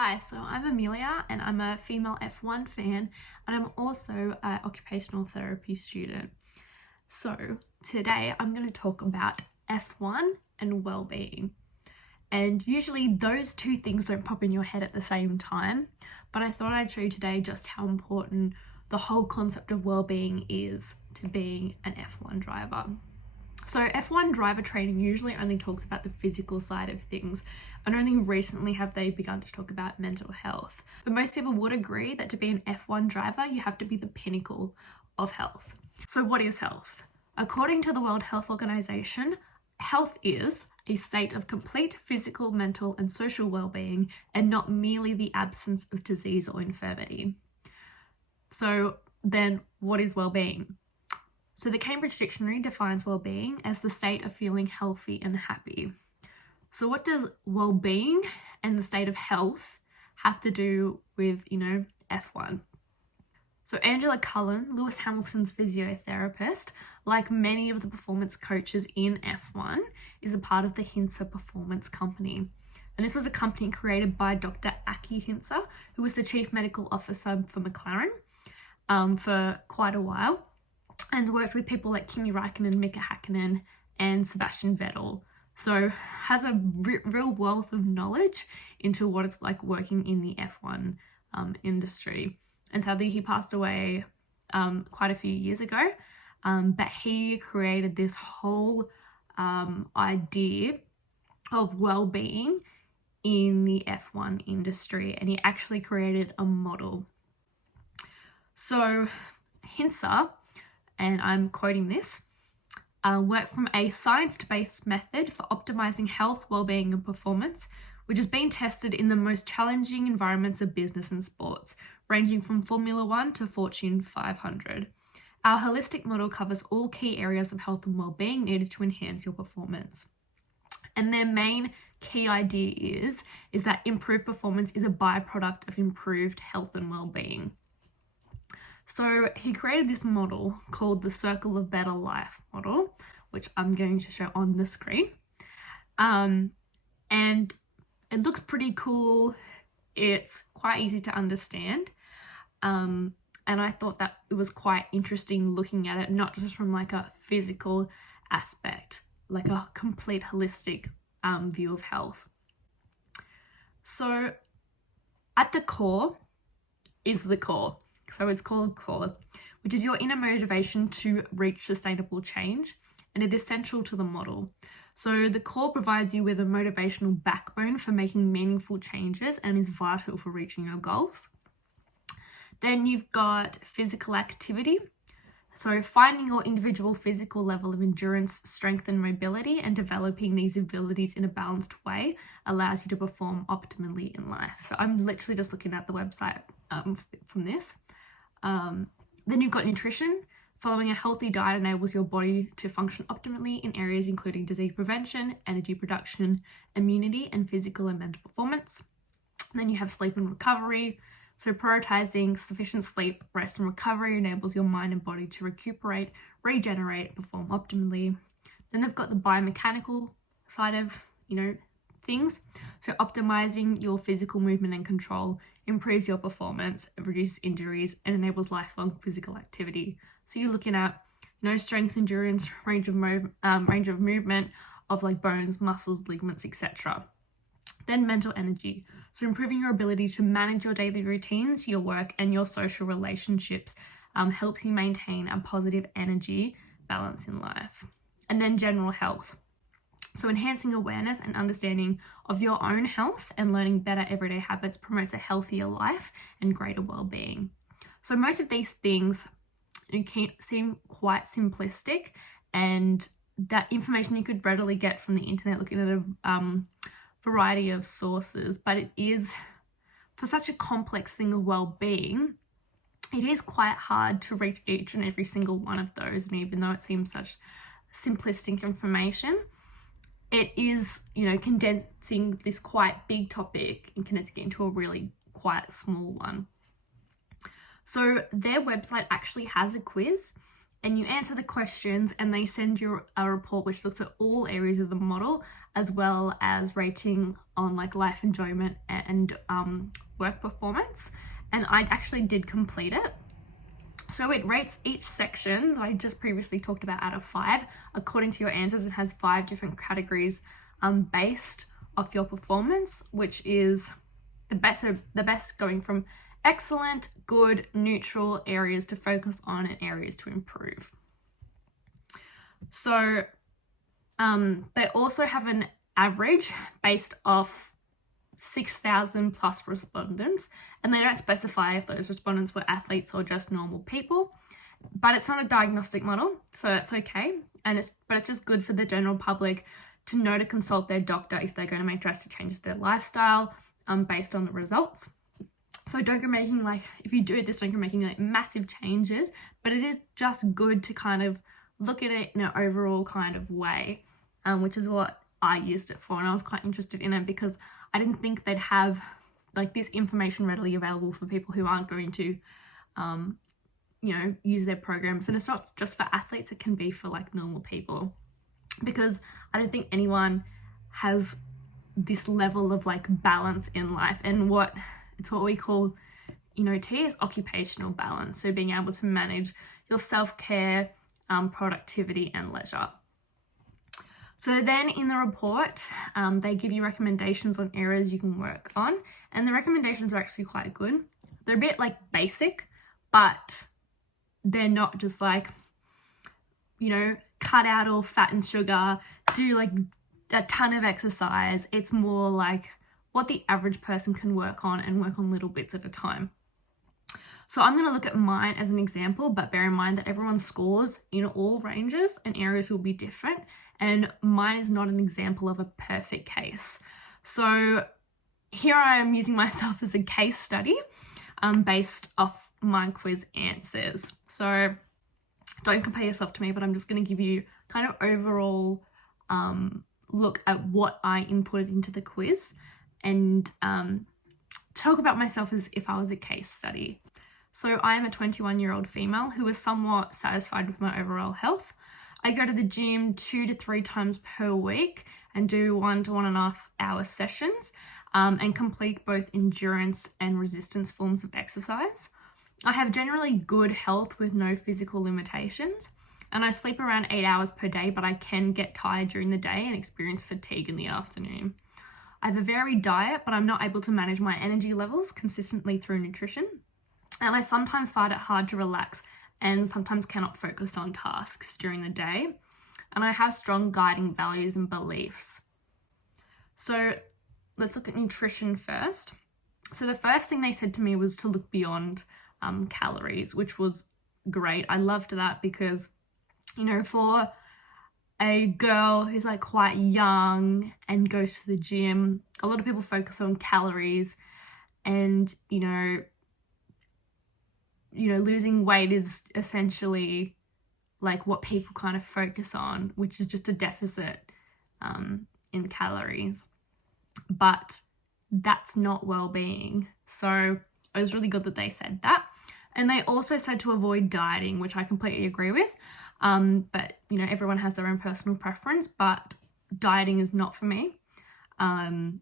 Hi, so I'm Amelia and I'm a female F1 fan and I'm also an occupational therapy student. So today I'm going to talk about F1 and well-being. And usually those two things don't pop in your head at the same time, but I thought I'd show you today just how important the whole concept of well-being is to being an F1 driver. So F1 driver training usually only talks about the physical side of things, and only recently have they begun to talk about mental health. But most people would agree that to be an F1 driver, you have to be the pinnacle of health. So what is health? According to the World Health Organization, health is a state of complete physical, mental, and social well-being, and not merely the absence of disease or infirmity. So then what is well-being? So the Cambridge Dictionary defines well-being as the state of feeling healthy and happy. So what does well-being and the state of health have to do with, F1? So Angela Cullen, Lewis Hamilton's physiotherapist, like many of the performance coaches in F1, is a part of the Hintsa Performance Company. And this was a company created by Dr. Aki Hintsa, who was the chief medical officer for McLaren for quite a while, and worked with people like Kimi Räikkönen, Mika Häkkinen, and Sebastian Vettel. So has a real wealth of knowledge into what it's like working in the F1 industry. And sadly, he passed away quite a few years ago. But he created this whole idea of well-being in the F1 industry, and he actually created a model. So Hintsa, and I'm quoting this, work from a science-based method for optimizing health, well-being, and performance, which has been tested in the most challenging environments of business and sports, ranging from Formula One to Fortune 500. Our holistic model covers all key areas of health and well-being needed to enhance your performance. And their main key idea is that improved performance is a byproduct of improved health and well-being. So he created this model called the Circle of Better Life model, which I'm going to show on the screen. And it looks pretty cool. It's quite easy to understand. And I thought that it was quite interesting looking at it, not just from like a physical aspect, like a complete holistic view of health. So at the core is the core. So it's called core, which is your inner motivation to reach sustainable change, and it is central to the model. So the core provides you with a motivational backbone for making meaningful changes and is vital for reaching your goals. Then you've got physical activity. So finding your individual physical level of endurance, strength, and mobility, and developing these abilities in a balanced way allows you to perform optimally in life. So I'm literally just looking at the website from this. Then you've got nutrition. Following a healthy diet enables your body to function optimally in areas including disease prevention, energy production, immunity, and physical and mental performance. And then you have sleep and recovery. So prioritizing sufficient sleep, rest, and recovery enables your mind and body to recuperate, regenerate, perform optimally. Then they've got the biomechanical side of, things. So optimizing your physical movement and control improves your performance, reduces injuries, and enables lifelong physical activity. So you're looking at, strength, endurance, range of movement of like bones, muscles, ligaments, etc. Then mental energy. So improving your ability to manage your daily routines, your work, and your social relationships helps you maintain a positive energy balance in life. And then general health. So enhancing awareness and understanding of your own health and learning better everyday habits promotes a healthier life and greater well-being. So most of these things can seem quite simplistic, and that information you could readily get from the internet looking at a variety of sources, but it is, for such a complex thing of well-being, it is quite hard to reach each and every single one of those. And even though it seems such simplistic information, it is, condensing this quite big topic and condensing it into a really quite small one. So their website actually has a quiz, and you answer the questions, and they send you a report which looks at all areas of the model, as well as rating on like life enjoyment and work performance. And I actually did complete it. So it rates each section that I just previously talked about out of 5 according to your answers. It has 5 different categories based off your performance, which is the best going from excellent, good, neutral, areas to focus on, and areas to improve. So they also have an average based off 6,000 plus respondents, and they don't specify if those respondents were athletes or just normal people, but it's not a diagnostic model, so it's okay. But it's just good for the general public to know to consult their doctor if they're going to make drastic changes to their lifestyle based on the results. So don't go making if you do this, don't go making massive changes, but it is just good to kind of look at it in an overall kind of way, which is what I used it for. And I was quite interested in it because I didn't think they'd have this information readily available for people who aren't going to, use their programs. And it's not just for athletes, it can be for normal people, because I don't think anyone has this level of balance in life. And it's what we call, T is occupational balance. So being able to manage your self-care, productivity and leisure. So then in the report, they give you recommendations on areas you can work on. And the recommendations are actually quite good. They're a bit basic, but they're not just cut out all fat and sugar, do a ton of exercise. It's more what the average person can work on, and work on little bits at a time. So I'm going to look at mine as an example, but bear in mind that everyone's scores in all ranges and areas will be different, and mine is not an example of a perfect case. So here I am using myself as a case study based off my quiz answers. So don't compare yourself to me, but I'm just going to give you kind of overall look at what I inputted into the quiz, and talk about myself as if I was a case study. So I am a 21-year-old female who is somewhat satisfied with my overall health. I go to the gym 2 to 3 times per week and do 1 to 1.5 hour sessions and complete both endurance and resistance forms of exercise. I have generally good health with no physical limitations, and I sleep around 8 hours per day, but I can get tired during the day and experience fatigue in the afternoon. I have a varied diet, but I'm not able to manage my energy levels consistently through nutrition. And I sometimes find it hard to relax and sometimes cannot focus on tasks during the day. And I have strong guiding values and beliefs. So let's look at nutrition first. So the first thing they said to me was to look beyond calories, which was great. I loved that because, for a girl who's quite young and goes to the gym, a lot of people focus on calories, and losing weight is essentially what people kind of focus on, which is just a deficit in calories. But that's not well-being. So it was really good that they said that. And they also said to avoid dieting, which I completely agree with. But everyone has their own personal preference, but dieting is not for me. And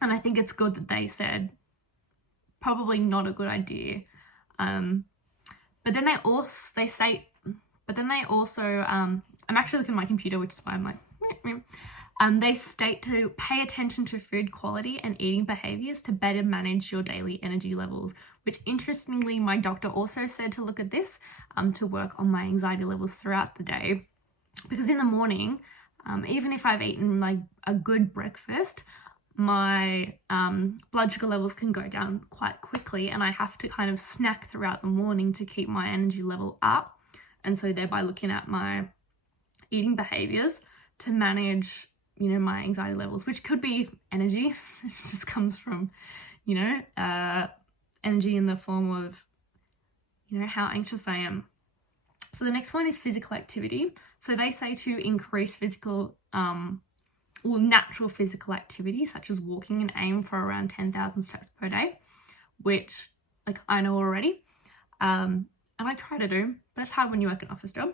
I think it's good that they said probably not a good idea. But then they also I'm actually looking at my computer, which is why I'm they state to pay attention to food quality and eating behaviors to better manage your daily energy levels, which interestingly, my doctor also said to look at this to work on my anxiety levels throughout the day. Because in the morning, even if I've eaten a good breakfast, my blood sugar levels can go down quite quickly, and I have to kind of snack throughout the morning to keep my energy level up. And so thereby looking at my eating behaviors to manage, my anxiety levels, which could be energy. It just comes from, energy in the form of, how anxious I am. So the next one is physical activity. So they say to increase natural physical activity, such as walking, and aim for around 10,000 steps per day, which I know already. and I try to do, but it's hard when you work an office job.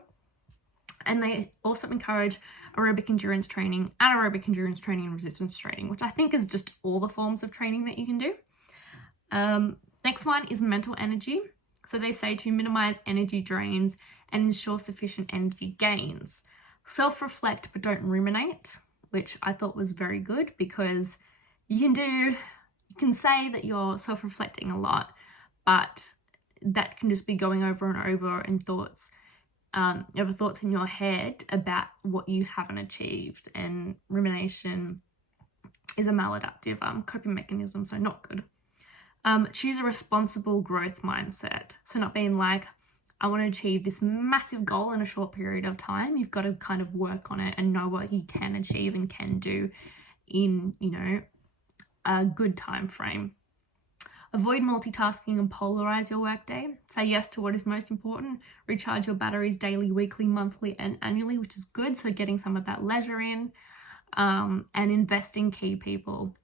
And they also encourage aerobic endurance training, anaerobic endurance training, and resistance training, which I think is just all the forms of training that you can do. Next one is mental energy. So they say to minimize energy drains and ensure sufficient energy gains. Self-reflect but don't ruminate, which I thought was very good, because you can say that you're self-reflecting a lot, but that can just be going over and over and thoughts in your head about what you haven't achieved, and rumination is a maladaptive coping mechanism, so not good. Choose a responsible growth mindset. So not being like, I want to achieve this massive goal in a short period of time. You've got to kind of work on it and know what you can achieve and can do in, a good time frame. Avoid multitasking and polarize your workday. Say yes to what is most important. Recharge your batteries daily, weekly, monthly, and annually, which is good. So getting some of that leisure in, and invest in key people.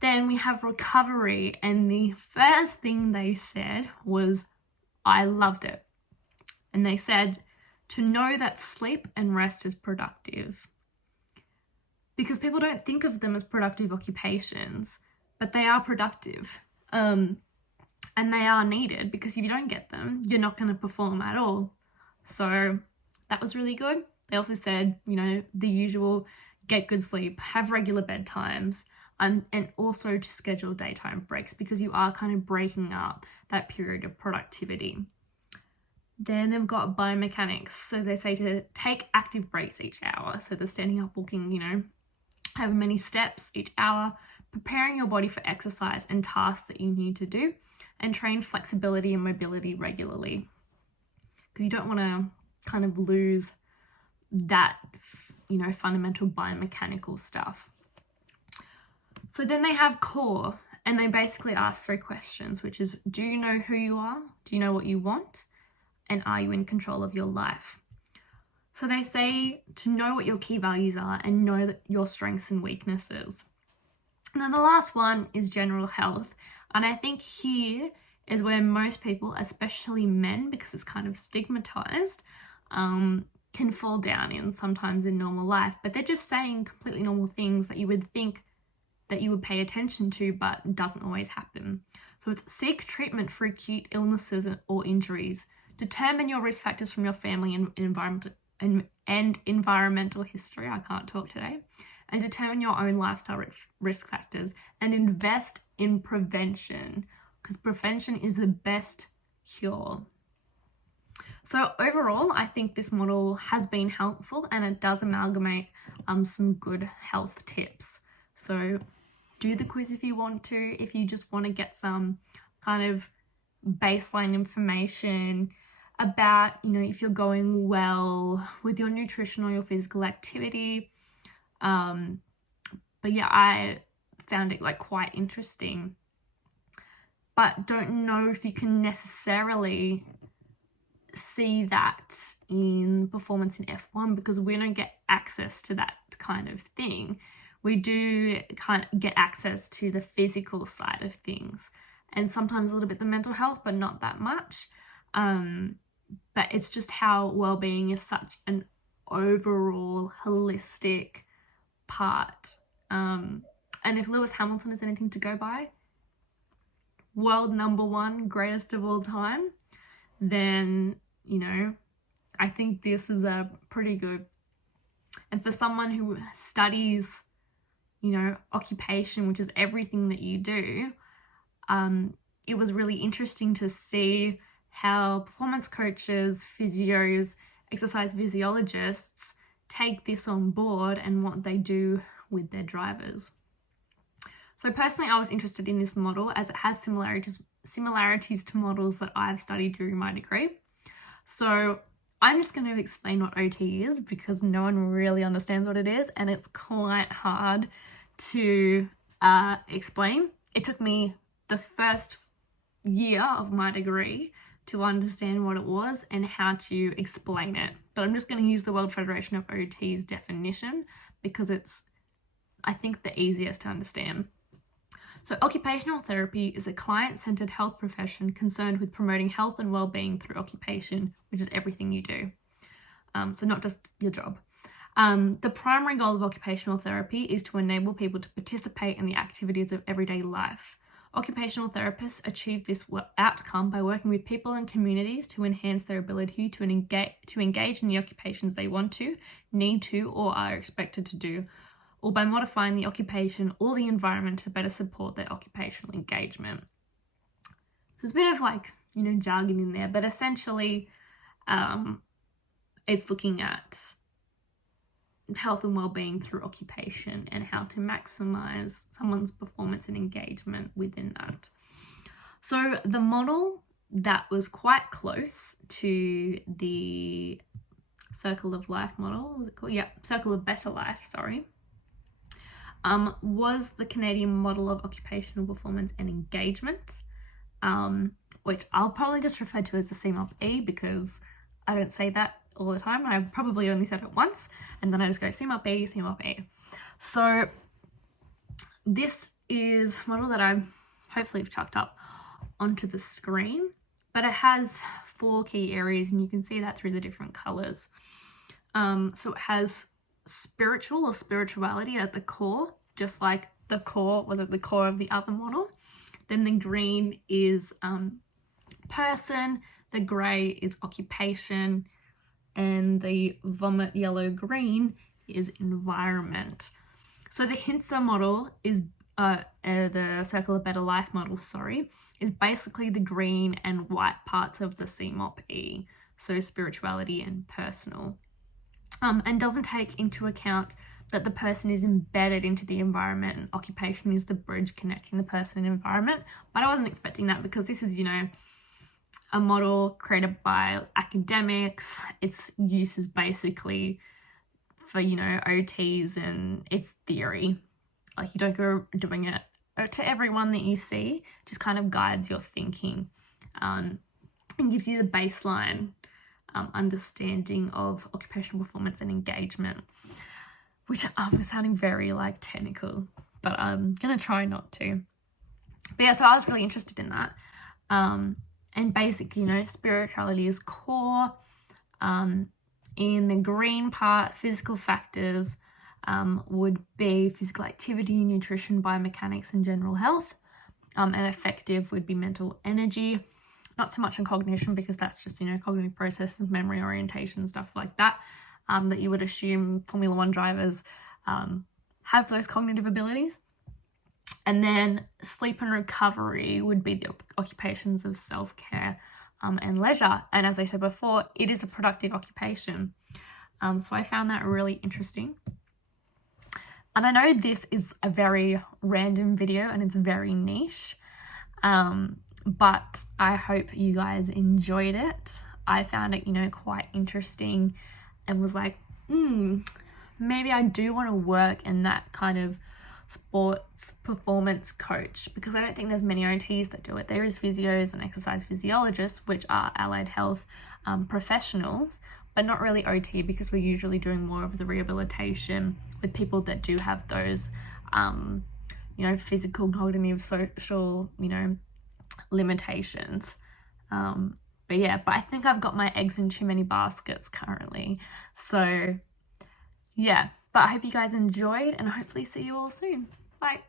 Then we have recovery, and the first thing they said was, I loved it. And they said to know that sleep and rest is productive. Because people don't think of them as productive occupations, but they are productive. And they are needed, because if you don't get them, you're not going to perform at all. So that was really good. They also said, the usual, get good sleep, have regular bedtimes, and also to schedule daytime breaks, because you are kind of breaking up that period of productivity. Then they've got biomechanics. So they say to take active breaks each hour. So the standing up, walking, however many steps each hour, preparing your body for exercise and tasks that you need to do, and train flexibility and mobility regularly. Because you don't want to kind of lose that, fundamental biomechanical stuff. So then they have core, and they basically ask 3 questions, which is, do you know who you are? Do you know what you want? And are you in control of your life? So they say to know what your key values are and know that your strengths and weaknesses. And then the last one is general health. And I think here is where most people, especially men, because it's kind of stigmatized, can fall down in sometimes in normal life. But they're just saying completely normal things that you would think that you would pay attention to, but doesn't always happen. So it's seek treatment for acute illnesses or injuries. Determine your risk factors from your family and environmental history. I can't talk today. And determine your own lifestyle risk factors, and invest in prevention, because prevention is the best cure. So overall, I think this model has been helpful, and it does amalgamate some good health tips. So do the quiz if you want to, if you just want to get some kind of baseline information about, if you're going well with your nutrition or your physical activity. But yeah, I found it quite interesting, but don't know if you can necessarily see that in performance in F1, because we don't get access to that kind of thing. We do kind of get access to the physical side of things, and sometimes a little bit the mental health, but not that much. But it's just how well-being is such an overall holistic part. And if Lewis Hamilton is anything to go by, world number 1, greatest of all time, then, I think this is a pretty good. And for someone who studies, occupation, which is everything that you do, it was really interesting to see how performance coaches, physios, exercise physiologists take this on board and what they do with their drivers. So personally, I was interested in this model as it has similarities to models that I've studied during my degree. So I'm just going to explain what OT is, because no one really understands what it is, and it's quite hard to explain. It took me the first year of my degree to understand what it was and how to explain it. But I'm just going to use the World Federation of OT's definition, because it's, I think, the easiest to understand. So occupational therapy is a client-centered health profession concerned with promoting health and well-being through occupation, which is everything you do. So not just your job. The primary goal of occupational therapy is to enable people to participate in the activities of everyday life. Occupational therapists achieve this outcome by working with people and communities to enhance their ability to engage in the occupations they want to, need to, or are expected to do, or by modifying the occupation or the environment to better support their occupational engagement. So it's a bit of like, jargon in there, but essentially it's looking at health and well-being through occupation and how to maximize someone's performance and engagement within that. So the model that was quite close to the Circle of Life model, was it called? Yeah, Circle of Better Life, sorry, was the Canadian model of occupational performance and engagement, which I'll probably just refer to as the CMOP-E because I don't say that all the time. I probably only said it once and then I just go CMOP-E, CMOP-E. So this is a model that I hopefully have chucked up onto the screen, but it has 4 key areas and you can see that through the different colors. So it has spiritual or spirituality at the core, just like the core was at the core of the other model. Then the green is person, the grey is occupation, and the vomit yellow green is environment. So the HINSA model is the Circle of Better Life model, is basically the green and white parts of the CMOP-E, so spirituality and personal, and doesn't take into account that the person is embedded into the environment and occupation is the bridge connecting the person and environment. But I wasn't expecting that because this is, a model created by academics. Its use is basically for, OTs, and it's theory. Like, you don't go doing it to everyone that you see, just kind of guides your thinking and gives you the baseline understanding of occupational performance and engagement, which is sounding very technical, but I'm gonna try not to. But yeah, so I was really interested in that. And basically, spirituality is core. In the green part, physical factors would be physical activity, nutrition, biomechanics, and general health. And affective would be mental energy. Not so much in cognition because that's just, cognitive processes, memory, orientation, stuff like that, that you would assume Formula 1 drivers have those cognitive abilities. And then sleep and recovery would be the occupations of self-care and leisure. And as I said before, it is a productive occupation. So I found that really interesting. And I know this is a very random video and it's very niche, but I hope you guys enjoyed it. I found it, quite interesting and was like, maybe I do want to work in that kind of sports performance coach, because I don't think there's many OTs that do it. There is physios and exercise physiologists, which are allied health professionals, but not really OT, because we're usually doing more of the rehabilitation with people that do have those physical, cognitive, social limitations. But I think I've got my eggs in too many baskets currently. So yeah, but I hope you guys enjoyed and hopefully see you all soon. Bye.